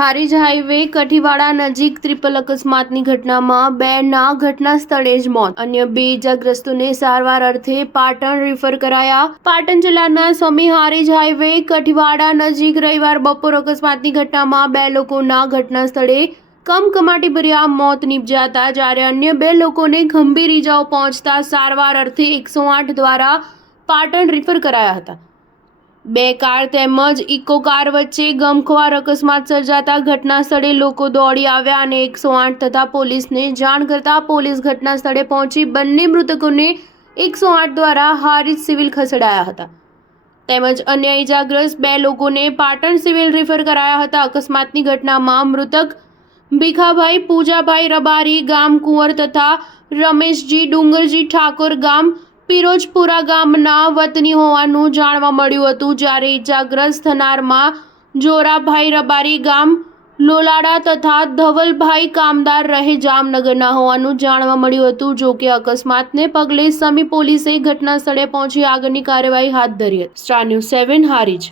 Harij highway કઠીવાડા નજીક triple અકસ્માતની ઘટનામાં 2ના ઘટના સ્થળે જ મોત, અન્ય 2 ઇજાગ્રસ્તોને સારવાર અર્થે પાટણ રેફર કરાયા। પાટણ જિલ્લાના સમી હારીજ હાઈવે કઠીવાડા નજીક રવિવાર બપોર અકસ્માતની ઘટનામાં 2 લોકોના ઘટના સ્થળે કમકમાટીભર્યા મોત નીપજ્યા હતા, જ્યારે અન્ય 2 લોકોને ગંભીર ઇજાઓ પહોંચતા સારવાર અર્થે 108 દ્વારા પાટણ રેફર કરાયા હતા। 2 કાર તેમજ ઇકો કાર વચ્ચે ગમખ્વાર અકસ્માત સર્જાતા ઘટના સ્થળે લોકો દોડી આવ્યા અને 108 તથા પોલીસને જાણ કરતા પોલીસ ઘટના સ્થળે પહોંચી બંને મૃતકોને 108 દ્વારા હારીજ સિવિલ ખસેડાયા હતા, તેમજ અન્ય ઇજાગ્રસ્ત 2 લોકોને પાટણ સિવિલ રેફર કરાયા હતા। અકસ્માતની ઘટનામાં મૃતક ભીખાભાઈ પૂજાભાઈ રબારી ગામ કુંવર તથા રમેશજી ડુંગરજી ઠાકોર ગામ પિરોજપુરા ગામના વતની હોવાનું જાણવા મળ્યું હતું, જ્યારે ઇજાગ્રસ્ત થનારમાં જોરાભાઈ રબારી ગામ લોલાડા તથા ધવલભાઈ કામદાર રહે જામનગરના હોવાનું જાણવા મળ્યું હતું। જો કે અકસ્માતને પગલે સમી પોલીસે ઘટના સ્થળે પહોંચી આગળની કાર્યવાહી હાથ ધરી હતી। Star news 7 Harij.